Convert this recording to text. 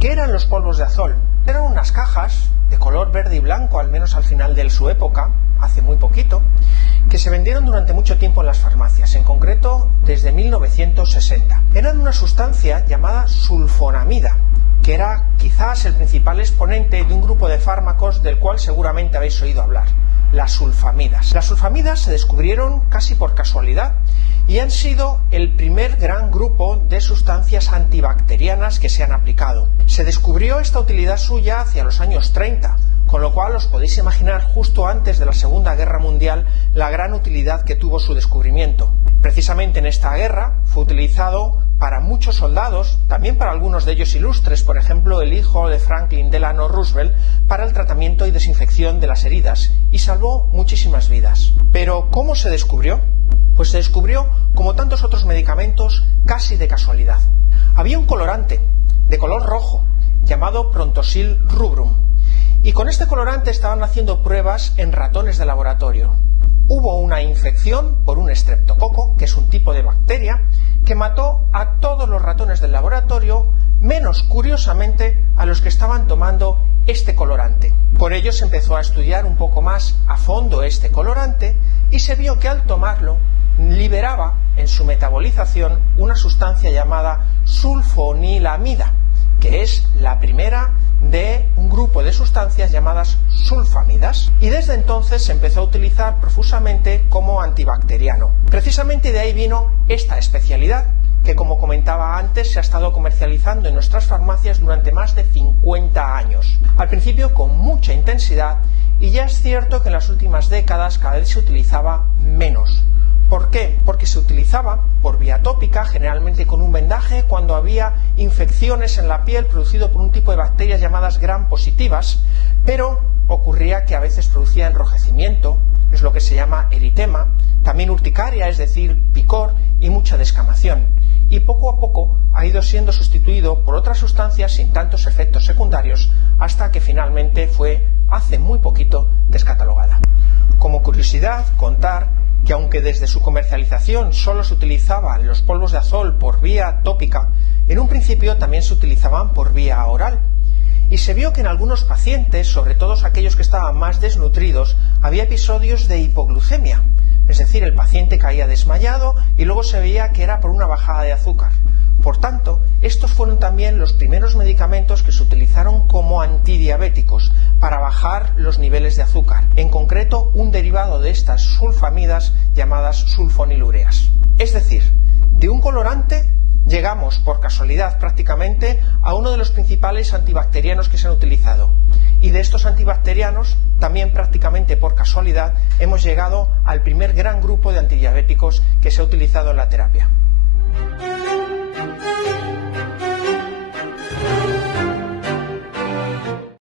¿Qué eran los polvos de azol? Eran unas cajas de color verde y blanco, al menos al final de su época, hace muy poquito, que se vendieron durante mucho tiempo en las farmacias, en concreto desde 1960. Eran una sustancia llamada sulfonamida, que era quizás el principal exponente de un grupo de fármacos del cual seguramente habéis oído hablar, las sulfamidas. Las sulfamidas se descubrieron casi por casualidad y han sido el primer gran grupo de sustancias antibacterianas que se han aplicado. Se descubrió esta utilidad suya hacia los años 30, con lo cual os podéis imaginar justo antes de la Segunda Guerra Mundial la gran utilidad que tuvo su descubrimiento. Precisamente en esta guerra fue utilizado para muchos soldados, también para algunos de ellos ilustres, por ejemplo el hijo de Franklin Delano Roosevelt, para el tratamiento y desinfección de las heridas, y salvó muchísimas vidas. Pero ¿cómo se descubrió? Pues se descubrió, como tantos otros medicamentos, casi de casualidad. Había un colorante de color rojo llamado Prontosil rubrum, y con este colorante estaban haciendo pruebas en ratones de laboratorio. Hubo una infección por un estreptococo, que es un tipo de bacteria, que mató a todos los ratones del laboratorio, menos curiosamente a los que estaban tomando este colorante. Por ello se empezó a estudiar un poco más a fondo este colorante y se vio que al tomarlo liberaba en su metabolización una sustancia llamada sulfonilamida, que es la primera de un grupo de sustancias llamadas sulfamidas, y desde entonces se empezó a utilizar profusamente como antibacteriano. Precisamente de ahí vino esta especialidad que, como comentaba antes, se ha estado comercializando en nuestras farmacias durante más de 50 años. Al principio con mucha intensidad, y ya es cierto que en las últimas décadas cada vez se utilizaba menos. ¿Por qué? Porque se utilizaba por vía tópica, generalmente con un vendaje, cuando había infecciones en la piel producido por un tipo de bacterias llamadas gram positivas, pero ocurría que a veces producía enrojecimiento, es lo que se llama eritema, también urticaria, es decir, picor y mucha descamación. Y poco a poco ha ido siendo sustituido por otras sustancias sin tantos efectos secundarios, hasta que finalmente fue, hace muy poquito, descatalogada. Como curiosidad, contar que aunque desde su comercialización solo se utilizaban los polvos de azol por vía tópica, en un principio también se utilizaban por vía oral. Y se vio que en algunos pacientes, sobre todo aquellos que estaban más desnutridos, había episodios de hipoglucemia. Es decir, el paciente caía desmayado y luego se veía que era por una bajada de azúcar. Por tanto, estos fueron también los primeros medicamentos que se utilizaron como antidiabéticos para bajar los niveles de azúcar, en concreto un derivado de estas sulfamidas llamadas sulfonilureas. Es decir, de un colorante llegamos por casualidad prácticamente a uno de los principales antibacterianos que se han utilizado, y de estos antibacterianos también prácticamente por casualidad hemos llegado al primer gran grupo de antidiabéticos que se ha utilizado en la terapia.